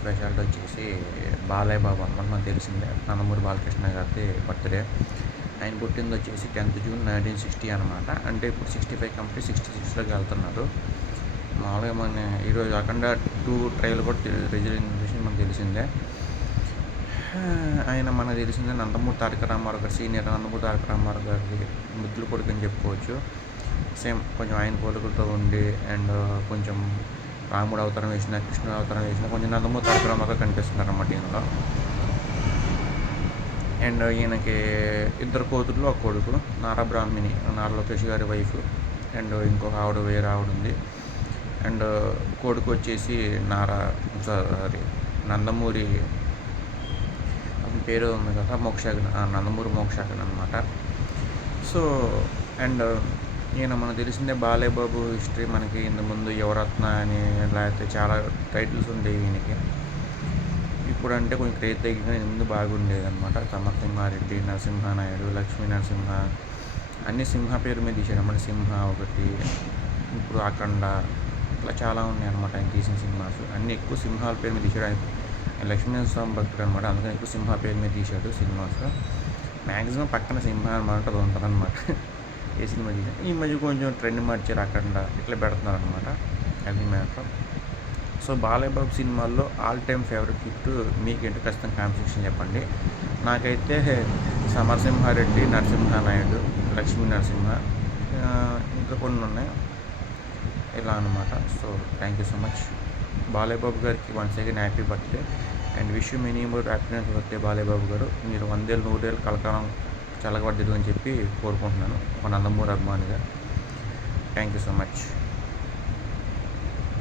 Speciality వచ్చేసి బాలయ్య బాబు అనమాట. మనకు తెలిసిందే నందమూరి బాలకృష్ణ గారి బర్త్‌డే. ఆయన పుట్టింది వచ్చేసి 10th జూన్ 1960 అనమాట. అంటే ఇప్పుడు 65 కంప్లీట్ 66లోకి వెళ్తున్నారు. మామూలుగా మన ఈరోజు అఖండ 2 ట్రైలర్ కూడా రిలీజ్ మనకు తెలిసిందే. ఆయన మనకు తెలిసిందే నందమూరి తారక రామారావు గారు, సీనియర్ నందమూరి తారక రామారావు గారి ముద్దుల కొడుకు అని చెప్పుకోవచ్చు. సేమ్ కొంచెం ఆయన పోలికలతో ఉండి అండ్ కొంచెం రాముడు అవతారం వేసిన, కృష్ణుడు అవతారం వేసిన కొంచెం నందమూరి తారక రామారావు గారు కనిపిస్తున్నారు అన్నమాట ఈయనలో. అండ్ ఈయనకి 2 కూతుర్లు, 1 కొడుకు. నారా బ్రాహ్మిణి, నారా లోకేష్ గారి వైఫ్. అండ్ ఇంకొక ఆవిడ వేరే ఆవిడ ఉంది. అండ్ కొడుకు వచ్చేసి నందమూరి అతని పేరు ఉంది కదా, నందమూరి మోక్షాగ్ని అనమాట. సో అండ్ ఈయన మనకు తెలిసిందే బాలయ్య బాబు హిస్టరీ మనకి ఇంతకుముందు యువరత్న అని లేకపోతే చాలా టైటిల్స్ ఉండేవి ఈయనకి. ఇప్పుడు అంటే కొంచెం క్రేజ్ తగ్గిన ముందు బాగుండేది అనమాట. సమరసింహారెడ్డి, నరసింహానాయుడు, లక్ష్మీ నరసింహ అన్ని సింహ పేరు మీద తీసాడు అన్నమాట. సింహ ఒకటి, ఇప్పుడు అఖండ, ఇట్లా చాలా ఉన్నాయి అనమాట ఆయన తీసిన సినిమాస్. అన్నీ ఎక్కువ సింహాల పేరు మీద తీసాడు. ఆయన లక్ష్మీనరసింహ భక్తుడు అనమాట, అందుకని ఎక్కువ సింహ పేరు మీద తీశాడు సినిమాస్. మ్యాక్సిమం పక్కన సింహ అనమాట అది ఉంటుంది అనమాట ఏ సినిమా తీసాడు. ఈ మధ్య కొంచెం ట్రెండ్ మార్చారు, అఖండ ఇట్లా పెడుతున్నారు అనమాట. అది మ్యాటర్. సో బాలయ్య బాబు సినిమాల్లో ఆల్ టైమ్ ఫేవరెట్ హిట్ మీకేంటో ఖచ్చితంగా కామెంట్ సెక్షన్ చెప్పండి. నాకైతే సమరసింహారెడ్డి, నరసింహానాయుడు, లక్ష్మీ నరసింహ, ఇంకా కొన్ని ఉన్నాయి ఇలా అనమాట. So thank you so much Balayya Babu గారికి once again happy birthday and wish you many more happiness birthday Balayya Babu garu. మీరు 100 ఏళ్ళు 100 ఏళ్ళు కలకాలం చల్లగబడ్డదు అని చెప్పి కోరుకుంటున్నాను ఒక నందమూరి అభిమానిగా. Thank you so much.